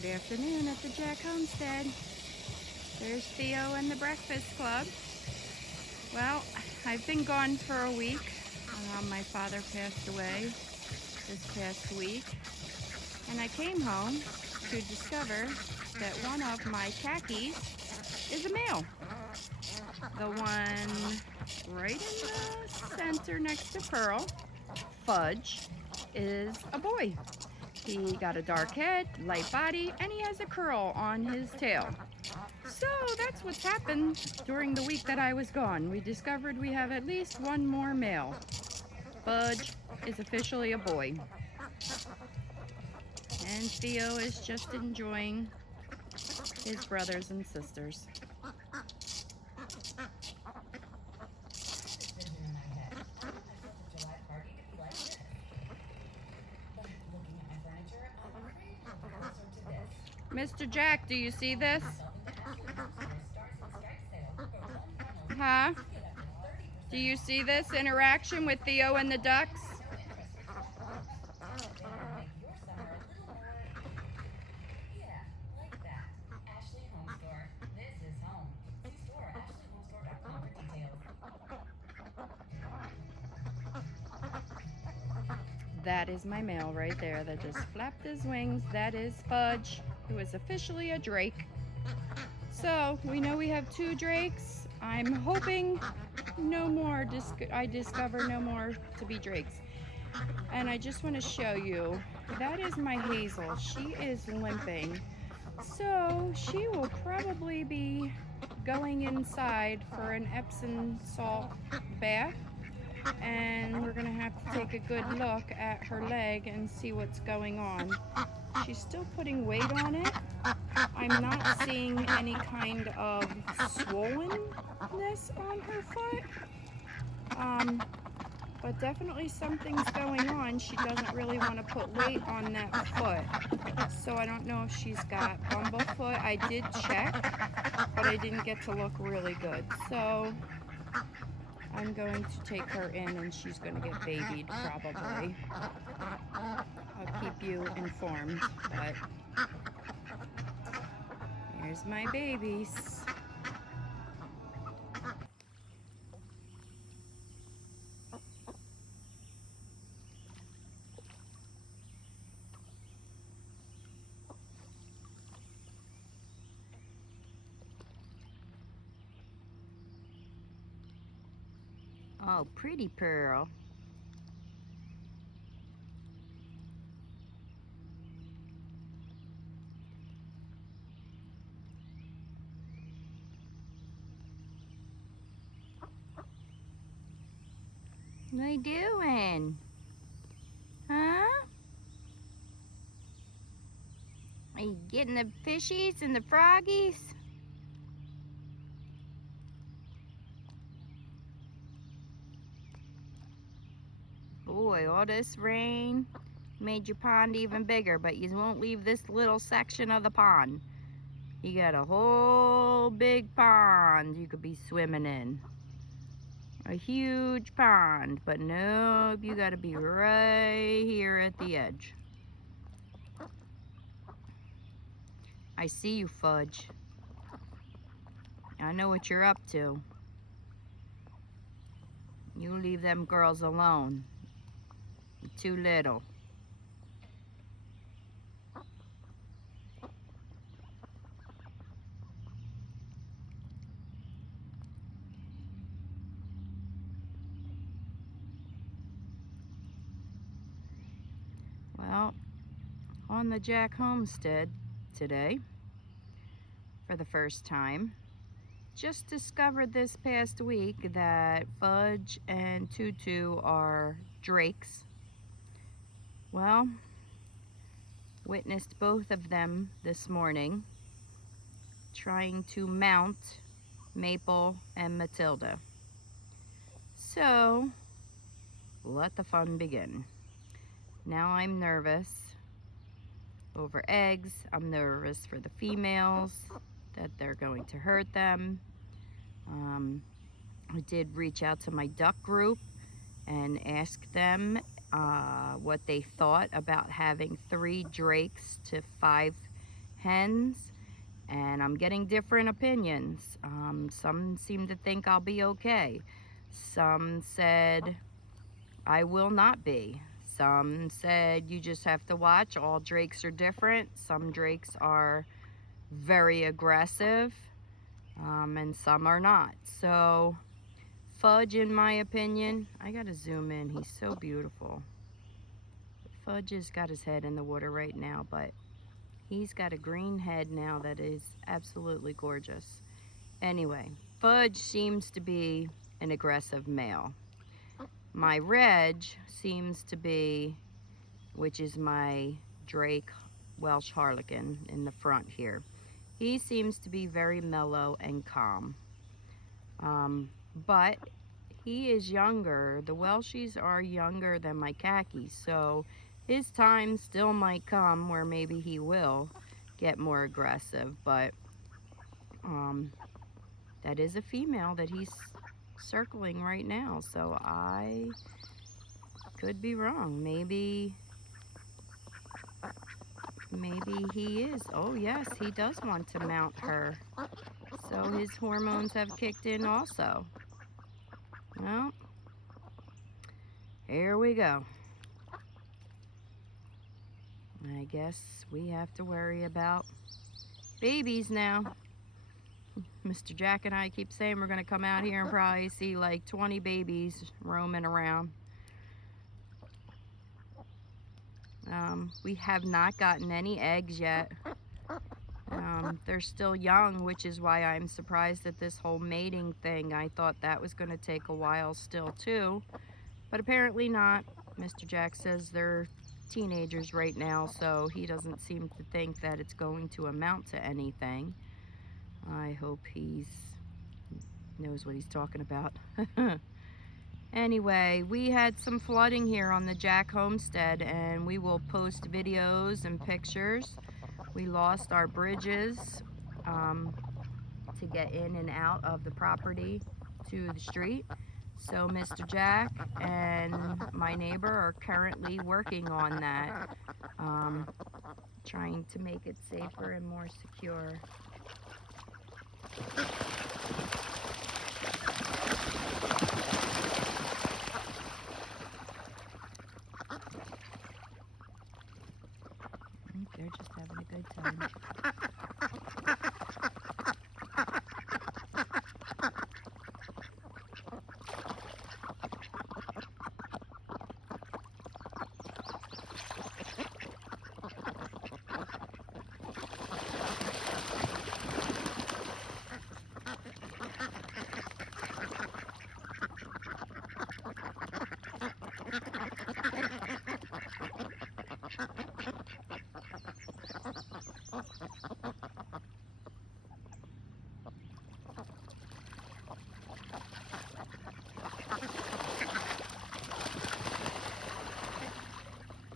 Good afternoon at the Jack Homestead. There's Theo and the Breakfast Club. Well, I've been gone for a week. My father passed away this past week, and I came home to discover that one of my khakis is a male. The one right in the center next to Pearl, Fudge, is a boy. He got a dark head, light body, and he has a curl on his tail. So that's what's happened during the week that I was gone. We discovered we have at least one more male. Fudge is officially a boy. And Theo is just enjoying his brothers and sisters. Mr. Jack, do you see this? Huh? Do you see this interaction with Theo and the ducks? That is my male right there that just flapped his wings. That is Fudge, who is officially a drake. So we know we have two drakes. I'm hoping no more. I discover no more to be drakes. And I just want to show you, that is my Hazel. She is limping. So she will probably be going inside for an Epsom salt bath. And we're gonna have to take a good look at her leg and see what's going on. She's still putting weight on it. I'm not seeing any kind of swollenness on her foot. But definitely something's going on. She doesn't really want to put weight on that foot. So I don't know if she's got bumblefoot. I did check, but I didn't get to look really good. So I'm going to take her in and she's going to get babied probably. I'll keep you informed, but here's my babies. Oh, pretty Pearl. What are you doing? Huh? Are you getting the fishies and the froggies? Boy, all this rain made your pond even bigger, but you won't leave this little section of the pond. You got a whole big pond you could be swimming in. A huge pond, but nope, you gotta be right here at the edge. I see you, Fudge. I know what you're up to. You leave them girls alone. You're too little. Well, on the Jack Homestead today, for the first time, just discovered this past week that Fudge and Tutu are drakes. Well, witnessed both of them this morning trying to mount Maple and Matilda. So, let the fun begin. Now I'm nervous over eggs. I'm nervous for the females, that they're going to hurt them. I did reach out to my duck group and ask them what they thought about having 3 drakes to 5 hens, and I'm getting different opinions. Some seem to think I'll be okay. Some said I will not be. Some said you just have to watch. All drakes are different. Some drakes are very aggressive, and some are not. So Fudge, in my opinion, I gotta zoom in. He's so beautiful. Fudge has got his head in the water right now, but he's got a green head now that is absolutely gorgeous. Anyway, Fudge seems to be an aggressive male. My Reg seems to be, which is my Drake Welsh Harlequin in the front here. He seems to be very mellow and calm. But he is younger. The Welshies are younger than my khakis, so his time still might come where maybe he will get more aggressive, but that is a female that he's circling right now, so I could be wrong. Maybe he is. Oh yes, he does want to mount her. So his hormones have kicked in also. Well, here we go. I guess we have to worry about babies now. Mr. Jack and I keep saying we're going to come out here and probably see like 20 babies roaming around. We have not gotten any eggs yet. They're still young, which is why I'm surprised at this whole mating thing. I thought that was going to take a while still too, but apparently not. Mr. Jack says they're teenagers right now, so he doesn't seem to think that it's going to amount to anything. I hope he knows what he's talking about. Anyway, we had some flooding here on the Jack homestead, and we will post videos and pictures. We lost our bridges to get in and out of the property to the street. So Mr. Jack and my neighbor are currently working on that, trying to make it safer and more secure. They're just having a good time.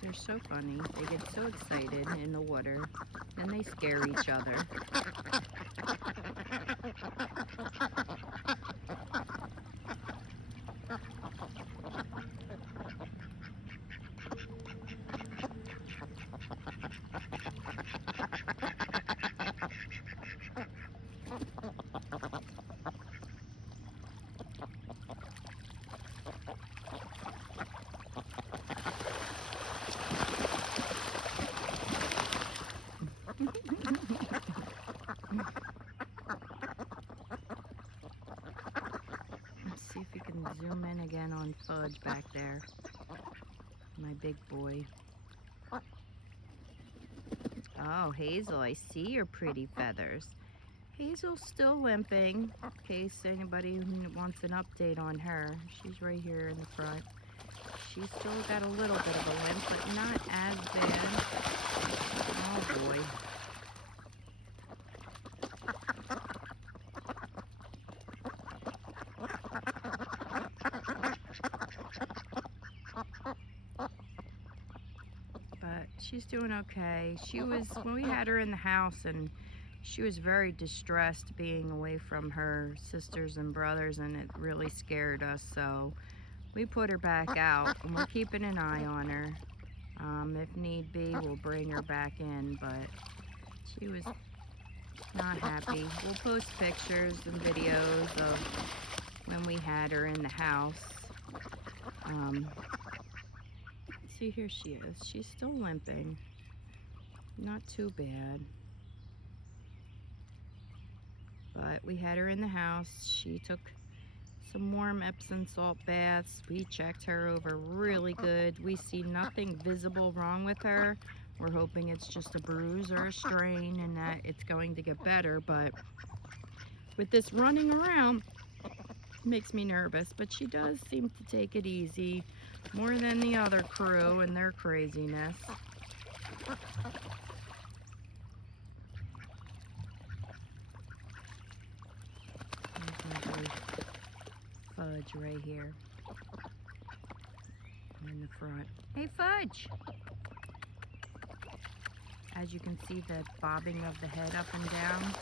They're so funny. They get so excited in the water, and they scare each other. Let's see if we can zoom in again on Fudge back there. My big boy. Oh, Hazel, I see your pretty feathers. Hazel's still limping, in case anybody wants an update on her. She's right here in the front. She's still got a little bit of a limp, but not as bad. Oh boy. But she's doing okay. She was, when we had her in the house, and she was very distressed being away from her sisters and brothers, and it really scared us, so we put her back out, and we're keeping an eye on her. If need be, we'll bring her back in, but She was not happy. We'll post pictures and videos of when we had her in the house. See, here she is. She's still limping. Not too bad. But we had her in the house. She took some warm Epsom salt baths. We checked her over really good. We see nothing visible wrong with her. We're hoping it's just a bruise or a strain and that it's going to get better. But with this running around, it makes me nervous. But she does seem to take it easy more than the other crew and their craziness. Fudge right here in the front. Hey, Fudge! As you can see, the bobbing of the head up and down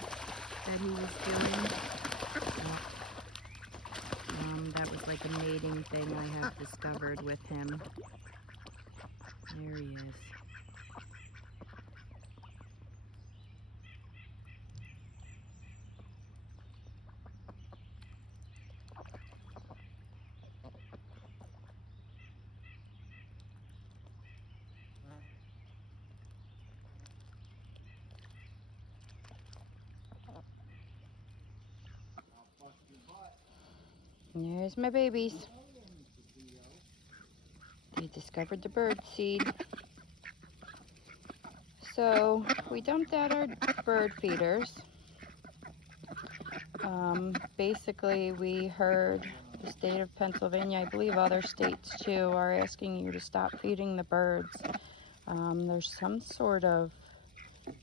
that he was doing. That was like a mating thing I have discovered with him. There he is. There's my babies. They discovered the bird seed. So we dumped out our bird feeders. Basically, we heard the state of Pennsylvania, I believe other states too, are asking you to stop feeding the birds. There's some sort of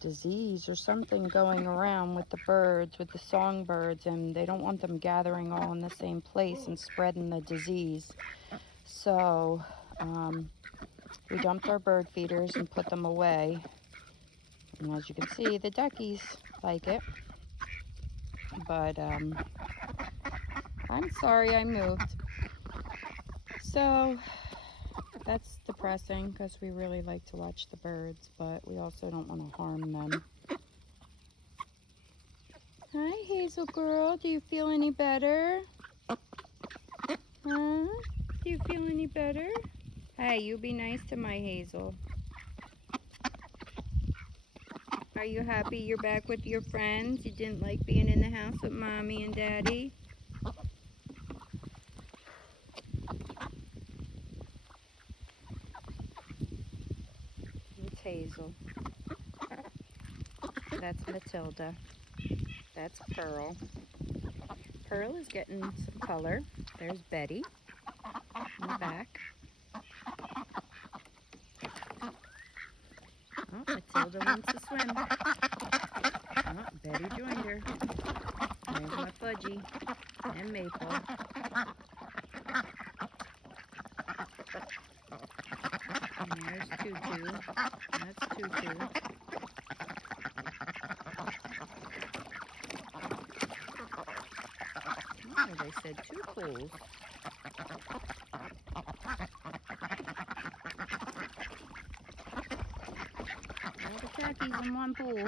disease or something going around with the birds, with the songbirds, and they don't want them gathering all in the same place and spreading the disease. So we dumped our bird feeders and put them away. And as you can see, the duckies like it. But I'm sorry I moved. So that's depressing because we really like to watch the birds, but we also don't want to harm them. Hi, Hazel girl. Do you feel any better? Huh? Do you feel any better? Hey, you be nice to my Hazel. Are you happy you're back with your friends? You didn't like being in the house with Mommy and Daddy? It's Hazel. That's Matilda. That's Pearl. Pearl is getting some color. There's Betty in the back. Oh, Matilda wants to swim. Oh, Betty joined her. There's my Fudgy and Maple. And there's Tutu. That's Tutu. Oh, they said 2 pools. All the khakis in 1 pool.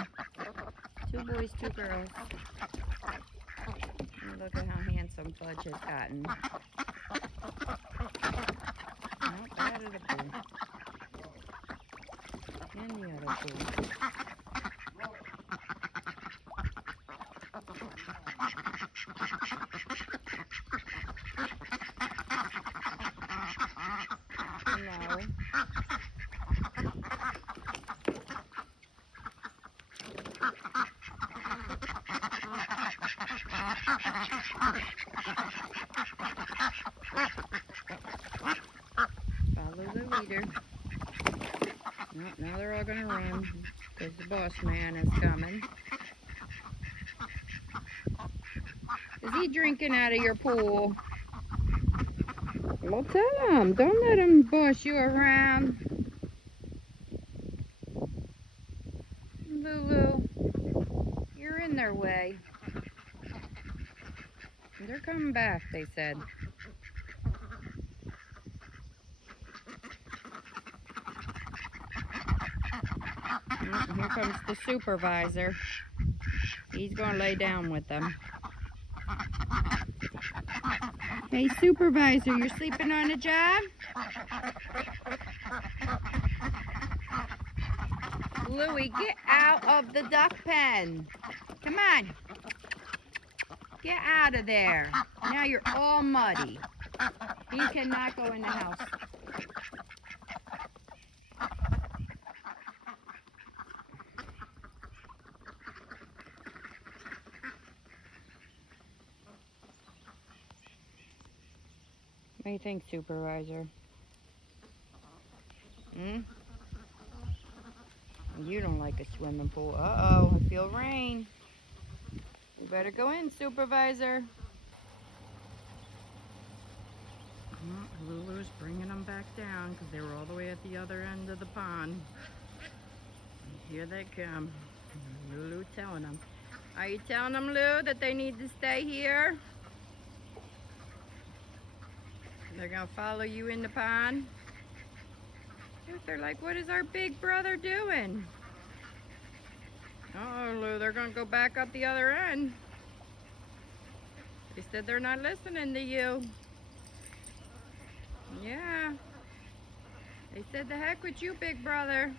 2 boys, 2 girls. And look at how handsome Fudge has gotten. Nope, out of the pool. In the other pool. No. Follow the leader. Nope, now they're all gonna run because the boss man is coming. Is he drinking out of your pool? Well, tell him. Don't let him boss you around. Lulu, you're in their way. They're coming back, they said. Here comes the supervisor. He's going to lay down with them. Hey, supervisor, you're sleeping on the job? Louie, get out of the duck pen. Come on. Get out of there. Now you're all muddy. He cannot go in the house. What do you think, supervisor? You don't like a swimming pool. Uh-oh, I feel rain. You better go in, supervisor. Lulu's bringing them back down because they were all the way at the other end of the pond. And here they come. Lulu telling them. Are you telling them, Lou, that they need to stay here? They're going to follow you in the pond? They're like, what is our big brother doing? Uh-oh, Lou, they're going to go back up the other end. They said they're not listening to you. Yeah. They said the heck with you, big brother.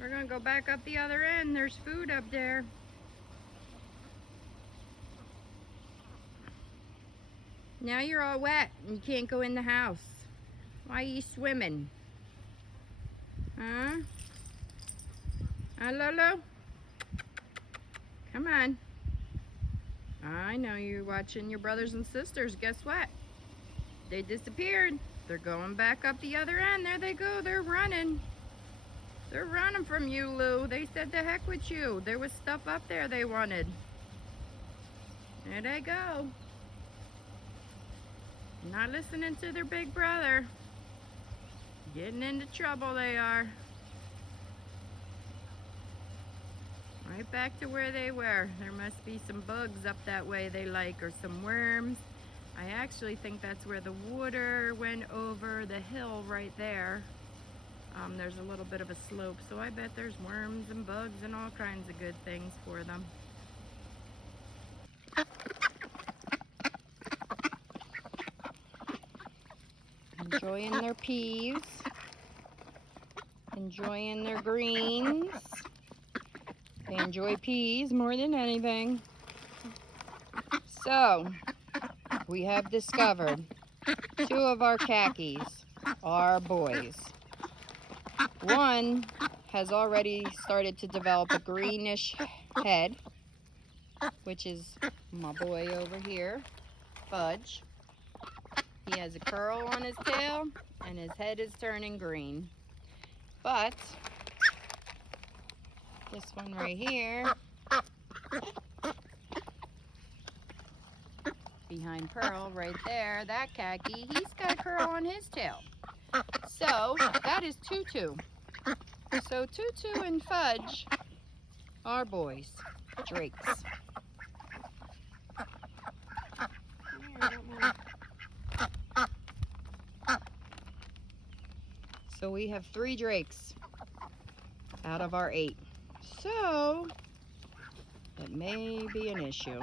We're going to go back up the other end. There's food up there. Now you're all wet and you can't go in the house. Why are you swimming? Huh? Huh, Lolo? Come on. I know you're watching your brothers and sisters. Guess what? They disappeared. They're going back up the other end. There they go. They're running. They're running from you, Lou. They said the heck with you. There was stuff up there they wanted. There they go. Not listening to their big brother. Getting into trouble they are. Right back to where they were. There must be some bugs up that way they like, or some worms. I actually think that's where the water went over the hill right there. There's a little bit of a slope, so I bet there's worms and bugs and all kinds of good things for them. Enjoying their peas. Enjoying their greens. They enjoy peas more than anything. So, we have discovered 2 of our khakis are boys. One has already started to develop a greenish head, which is my boy over here, Fudge. He has a curl on his tail and his head is turning green. But this one right here, behind Pearl right there, that khaki, he's got a curl on his tail. So that is Tutu. So Tutu and Fudge are boys, drakes. So we have 3 drakes out of our 8. So it may be an issue.